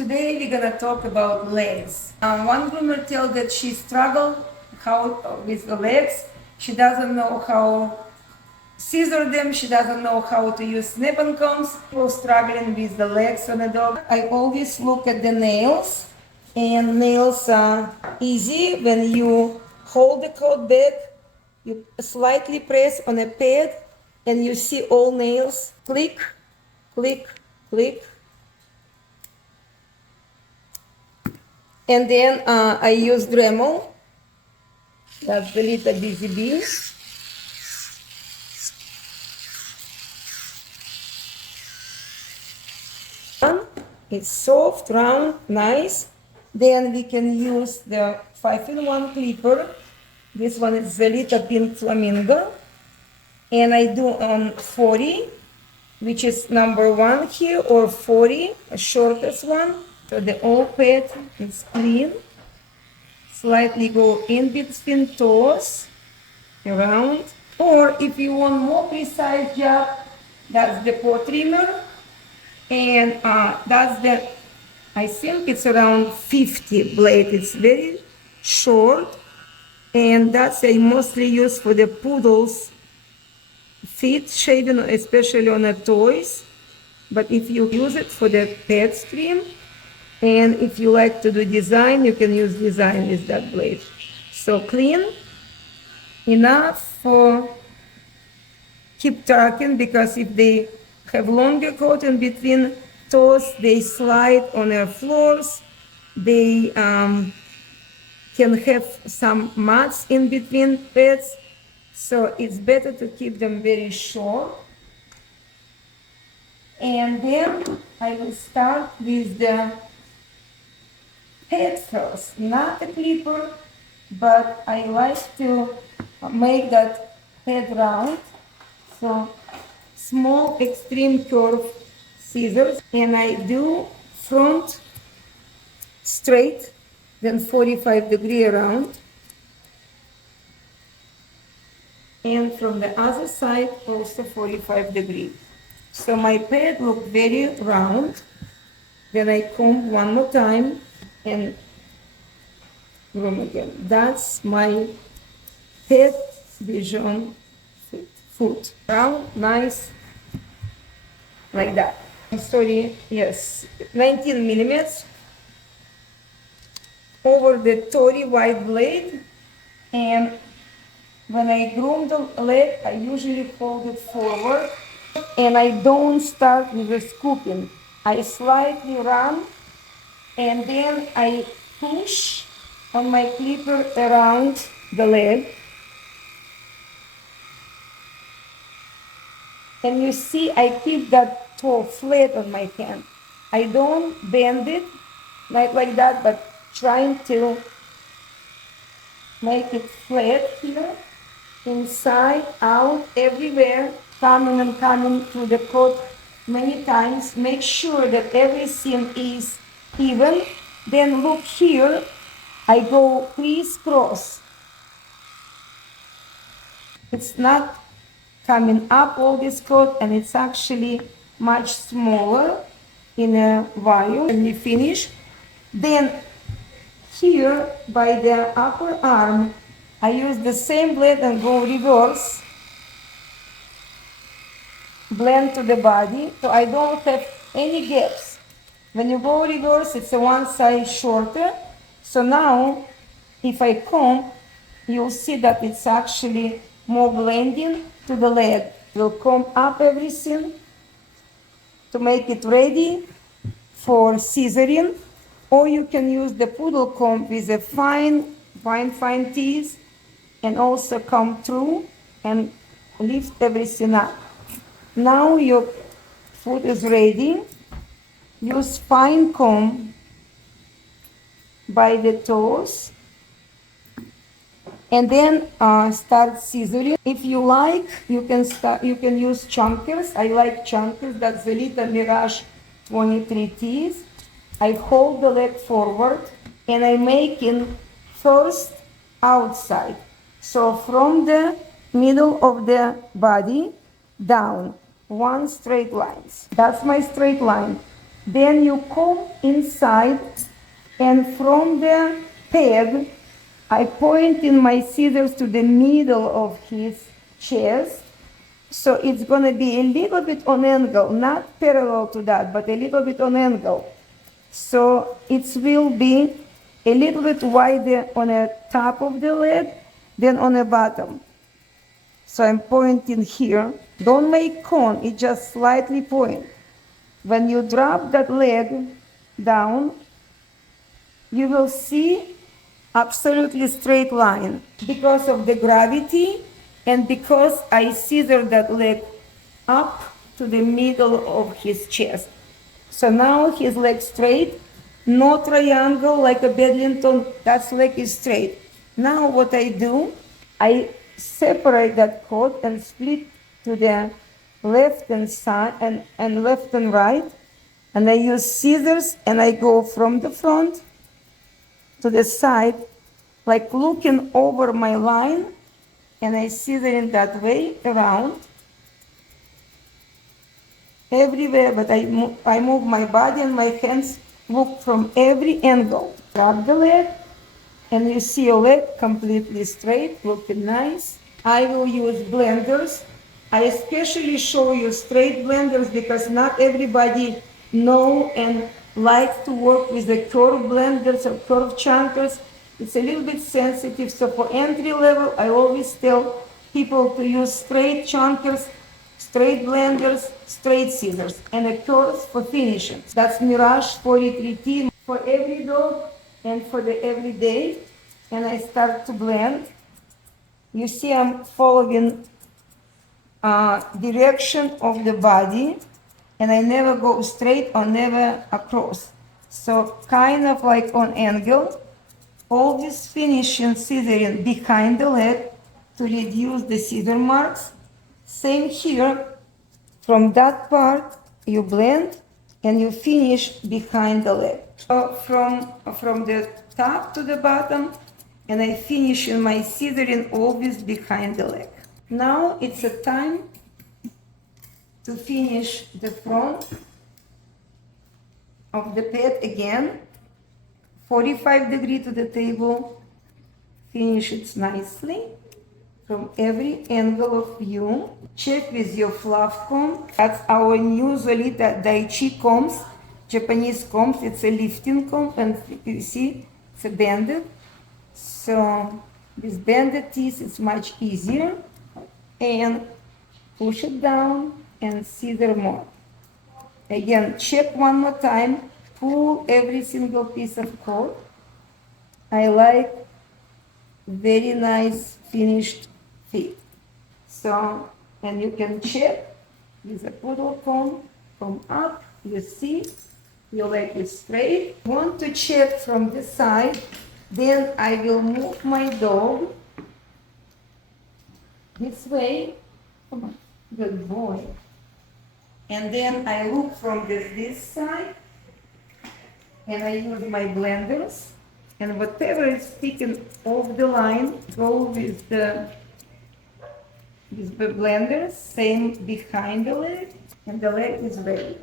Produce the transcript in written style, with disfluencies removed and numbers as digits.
Today we're gonna talk about legs. One groomer tells that she struggled with the legs. She doesn't know how scissor them. She doesn't know how to use snip and combs. People struggling with the legs on a dog. I always look at the nails, and nails are easy when you hold the coat back. You slightly press on a pad, and you see all nails. Click, click, click. And then I use Dremel. That's the little busy bee. It's soft, round, nice. Then we can use the 5-in-1 clipper. This one is Velita Pink Flamingo. And I do on 40, which is number 1 here, or 40, a shortest one. So the old pad is clean. Slightly go in between toes, around. Or if you want more precise job, that's the paw trimmer. And that's the, I think it's around 50 blade. It's very short. And that's I mostly use for the poodles' feet shaving, especially on the toys. But if you use it for the pet trim, and if you like to do design, you can use design with that blade. So clean, enough for keep tucking, because if they have longer coat in between toes, they slide on their floors. They can have some mats in between pads. So it's better to keep them very short. And then I will start with the head first, not the clipper, but I like to make that head round. So small extreme curve scissors, and I do front straight, then 45-degree around, and from the other side also 45-degree. So my pad look very round. Then I comb one more time and groom again. That's my head Bichon foot. Round, nice, like that. Sorry, yes, 19 millimeters over the Tory white blade. And when I groom the leg, I usually fold it forward, and I don't start with the scooping. I slightly run, and then I push on my clipper around the leg. And you see, I keep that toe flat on my hand. I don't bend it like that, but trying to make it flat here, inside, out, everywhere, coming and coming through the coat many times. Make sure that everything is even. Then look here, I go crisscross. It's not coming up all this coat, and it's actually much smaller in a volume when we finish. Then here by the upper arm, I use the same blade and go reverse, blend to the body, so I don't have any gaps. When you go reverse, it's a one size shorter. So now, if I comb, you'll see that it's actually more blending to the leg. We'll comb up everything to make it ready for scissoring, or you can use the poodle comb with a fine teeth, and also come through and lift everything up. Now your foot is ready. Use fine comb by the toes, and then start scissoring. If you like, you can use chunkers. I like chunkers. That's the little Mirage 23 teeth. I hold the leg forward, and I make it first outside. So from the middle of the body down, one straight line. That's my straight line. Then you comb inside, and from the pad, I point in my scissors to the middle of his chest. So it's going to be a little bit on angle, not parallel to that, but a little bit on angle. So it will be a little bit wider on the top of the leg than on the bottom. So I'm pointing here. Don't make cone, it just slightly point. When you drop that leg down, you will see absolutely straight line because of the gravity and because I scissor that leg up to the middle of his chest. So now his leg straight, no triangle like a Bedlington, that leg is straight. Now what I do, I separate that coat and split to the left and side and left and right, and I use scissors and I go from the front to the side, like looking over my line, and I scissor in that way around everywhere, but I move my body and my hands look from every angle. Grab the leg, and you see your leg completely straight, looking nice. I will use blenders. I especially show you straight blenders because not everybody know and like to work with the curved blenders or curved chunkers. It's a little bit sensitive, so for entry level, I always tell people to use straight chunkers, straight blenders, straight scissors, and a curve for finishing. That's Mirage 43T for every dog and for the everyday. And I start to blend. You see I'm following direction of the body, and I never go straight or never across. So kind of like on angle, always finishing scissoring behind the leg to reduce the scissor marks. Same here, from that part you blend and you finish behind the leg. So from the top to the bottom, and I finish in my scissoring always behind the leg. Now it's a time to finish the front of the pad again, 45 degrees to the table, finish it nicely from every angle of view. Check with your fluff comb. That's our new Zolita Daichi combs, Japanese combs. It's a lifting comb, and you see it's a banded. So with banded teeth it's much easier, and push it down and scissor more. Again, check one more time, pull every single piece of coat. I like very nice finished fit. So, and you can check with a poodle comb from up, you see your leg is straight. Want to check from the side, then I will move my dog this way. Come on, good boy. And then I look from this side, and I use my blenders, and whatever is sticking off the line, go with the blenders, same behind the leg, and the leg is ready.